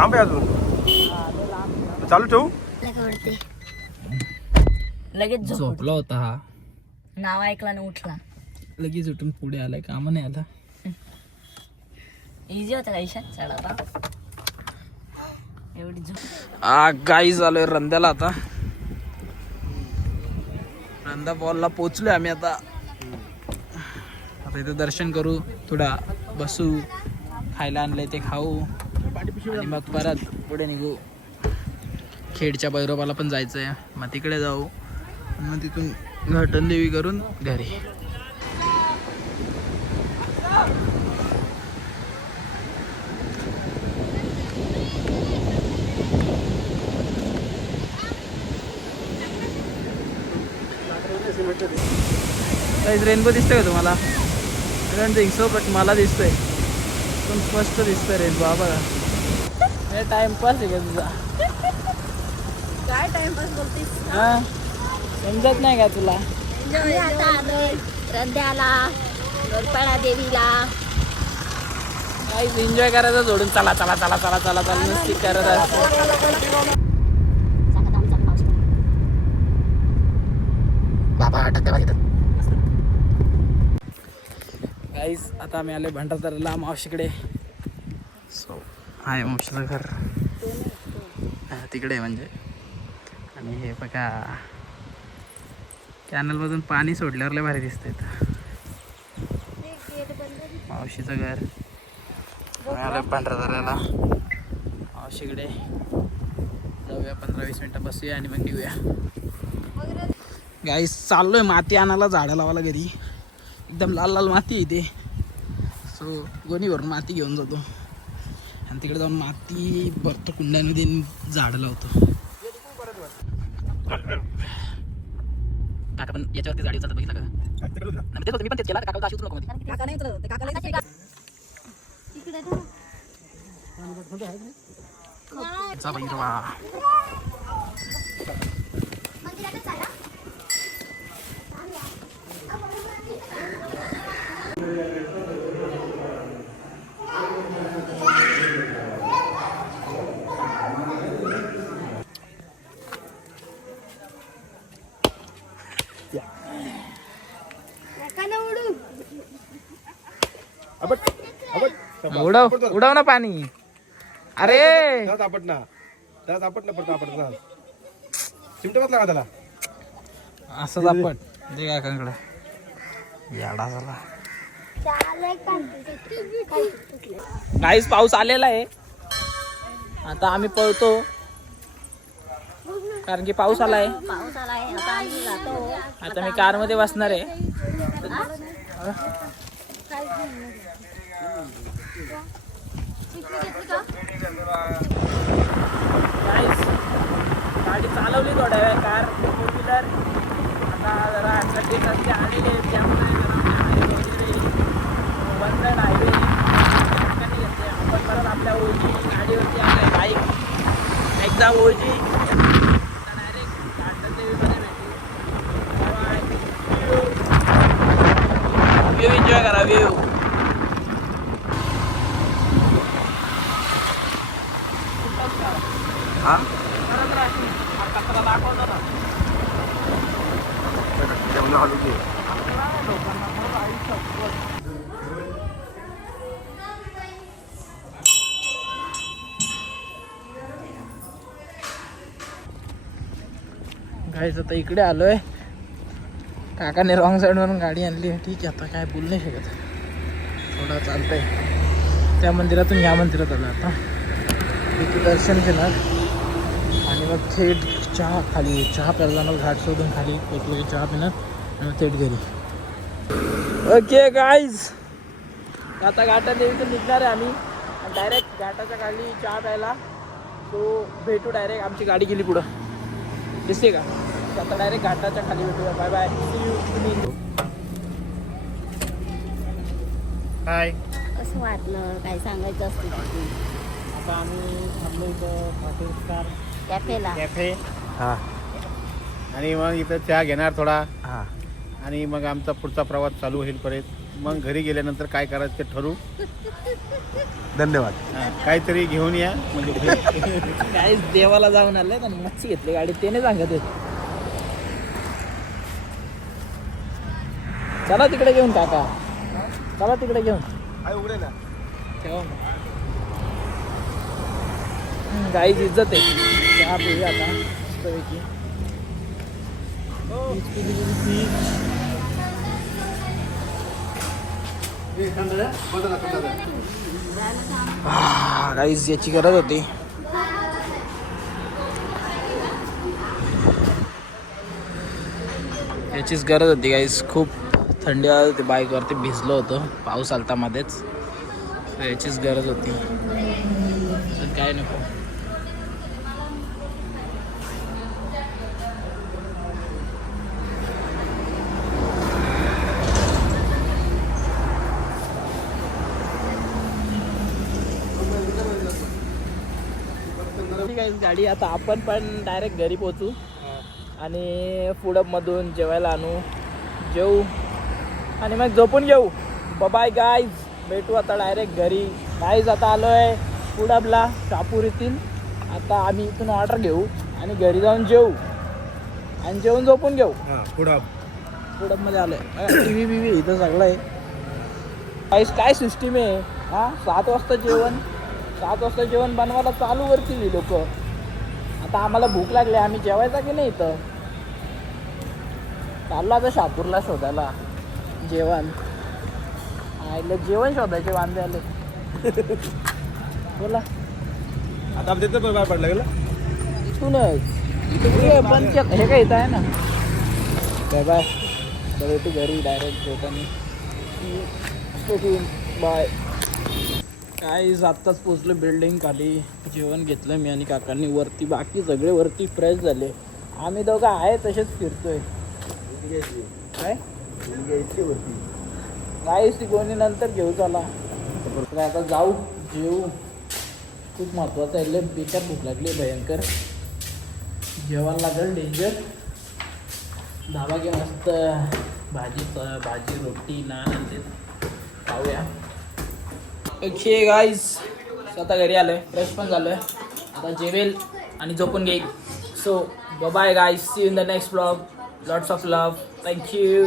लांब आहे अजून. चालू ठेवू. लगेच झोपला होता हा, नाव ऐकला ना उठला. लगेच उठून पुढे आलाय, काम नाही आला. इझी होता का ईशान चढावा एवढी झोप. गाईज आलोय रंद्याला. आता रंदा बॉलला पोचलोय आम्ही. आता इथे दर्शन करू, थोडा बसू, खायला आणलंय ते खाऊ आणि मग परत पुढे निघू. खेडच्या भैरोबाला पण जायचंय, मग तिकडे जाऊ. मग तिथून घटनदेवी करून घरी. रेनबो दिसतोय का तुम्हाला? I don't think so, but मला दिसतोय. पण स्पष्ट दिसतोय रेनबो. हा बघा. हे टाइमपास आहे का तुझा? काय टाइमपास बोलतेस? हा, समजत नाही का तुला? आता आलोय रंध्याला, नरपळा देवीला. काहीच एन्जॉय करायचं सोडून चला चला चला चला चला चला नुसती करत असतो. गाईस आता आम्ही आले भंडारदऱ्याला मावशीकडे. सो आहे मावशीचं घर तिकडे म्हणजे. आणि हे बघा कॅनलमधून पाणी सोडल्यावर लय भारी दिसतंय. मावशीचं घर. आम्ही आलो भंडारदऱ्याला मावशीकडे. जाऊया 15-20 मिनटं बसूया आणि मग निघूया. गाईस चाललोय माती आणायला, झाडं लावायला घरी. एकदम लाल लाल माती आहे इथे. सो गोणीवरून माती घेऊन जातो आणि तिकडे जाऊन माती भरतो कुंड्यामध्ये, झाडं लावतो. काका पण याच्यावरती झाडी चालत बघितलं का? तेच होतं, मी पण तेच केला. काका अशी उचलू नको मध्ये. जा बाई रवा. उडव उडव ना पाणी. अरे आपट ना पडतो आपट ना. चिमटा बसला का त्याला? असंच आपट दे काकांकडे. याडा झाला. काहीच पाऊस आलेला आहे. आता आम्ही पळतो कारण की पाऊस आलाय. पाऊस आलाय आता आम्ही जातो. आता मी कार मध्ये बसणार आहे. गाडी चालवली थोड्या वेळ, कार 4 व्हीलर. आता जरा कंडिशन असते आलेले त्यामुळे बंद हायवे घेतले आपण. परत आपल्या ओळखी गाडीवरती आले बाईक एकदम ओळखी. डायरेक्ट घाटदेवीमध्ये भेटू. व्ह्यू एन्जॉय करा. व्ह्यू दाखवतो ना. गाईस आता इकडे आलोय. काकाने रॉंग साईड वरून गाडी आणली. ठीक आहे, आता काय बोलू नाही शकत. थोडा चालतंय. त्या मंदिरातून ह्या मंदिरात आलं. आता तिथे दर्शन केलं आणि मग थेट चहा खाली. चहा प्यायला जाणार, घाट सोडून खाली एक चहा पिणार आणि थेट घरी. ओके गाईज आता घाटादेवीतून निघणार आहे आम्ही डायरेक्ट घाटाच्या खाली चहा प्यायला. सो भेटू डायरेक्ट. आमची गाडी गेली पुढं, दिसते का? आता डायरेक्ट घाटाच्या खाली भेटूया. Bye bye, see you. Hi. कसं वाटलं काय सांगायचं असतं? आता आम्ही थांबलो इथं हॉटेल कॅफेला. कॅफे. हा. आणि मग इथं चहा घेणार थोडा. हां. आणि मग आमचा पुढचा प्रवास चालू होईल परत. मग घरी गेल्यानंतर काय करायचं ते ठरवू. धन्यवाद. काहीतरी घेऊन या म्हणजे काय देवाला जाऊन आले आणि मच्छी घेतली गाडी त्याने सांगत आहेत. चला तिकडे घेऊन काका, चला तिकडे घेऊन काय उघडे ना. ठेवा गाईची इज्जत आहे. चहा पिऊया आता मस्तपैकी. गाईज याची गरज होती. याचीच गरज होती गाईज. खूप थंडी वाजत होती, बाईकवरती भिजलो होतो, पाऊस आलता मध्येच. तर याचीच गरज होती. तर काय नको. गाडी आता आपण पण डायरेक्ट घरी पोहोचू आणि पुढमधून जेवायला आणू, जेवू आणि मग झोपून घेऊ. बाय गाईज, भेटू आता डायरेक्ट घरी. गाईज आता आलो आहे पुडबला, शापूर येथील. आता आम्ही इथून ऑर्डर घेऊ आणि घरी जाऊन जेवू आणि जेवून झोपून घेऊ. पुडबमध्ये आलो आहे. टी व्ही बिव्ही इथं सगळं आहे. गाईज काय सिस्टीम आहे. हां 7 वाजता जेवण, 7 वाजता जेवण बनवायला चालू करतील लोक. आता आम्हाला भूक लागली, आम्ही जेवायचा की नाही इथं. चाललो आता शापूरला शोधायला जेवण. आईला जेवण शोधायचे वांदे आले. बोला आता आमच्या इथं बाहेर पडला गेला. इथूनच इथे पण हे काय इथं आहे ना. बाय बाय, तर तू घरी डायरेक्ट जेवताना. बाय. काहीच आत्ताच पोचलो बिल्डिंग खाली. जेवण घेतलं मी आणि काकांनी वरती. बाकी सगळे वरती फ्रेश झाले. आम्ही दोघं आहे तसेच फिरतोय. काय काहीच ती कोणी नंतर घेऊ चला. आता जाऊ जेवू. खूप महत्त्वाचं आहे. लय बेकार भूक लागली भयंकर. जेवण लागेल डेंजर. धाबा घे मस्त, भाजी रोटी नान ते खाऊया. ओके गाईज, स्वतः घरी आलो आहे, फ्रेश पण झालो आहे. आता जेवेल आणि झोपून घेईल. So bye guys, see you in the next blog. Lots of love. Thank you.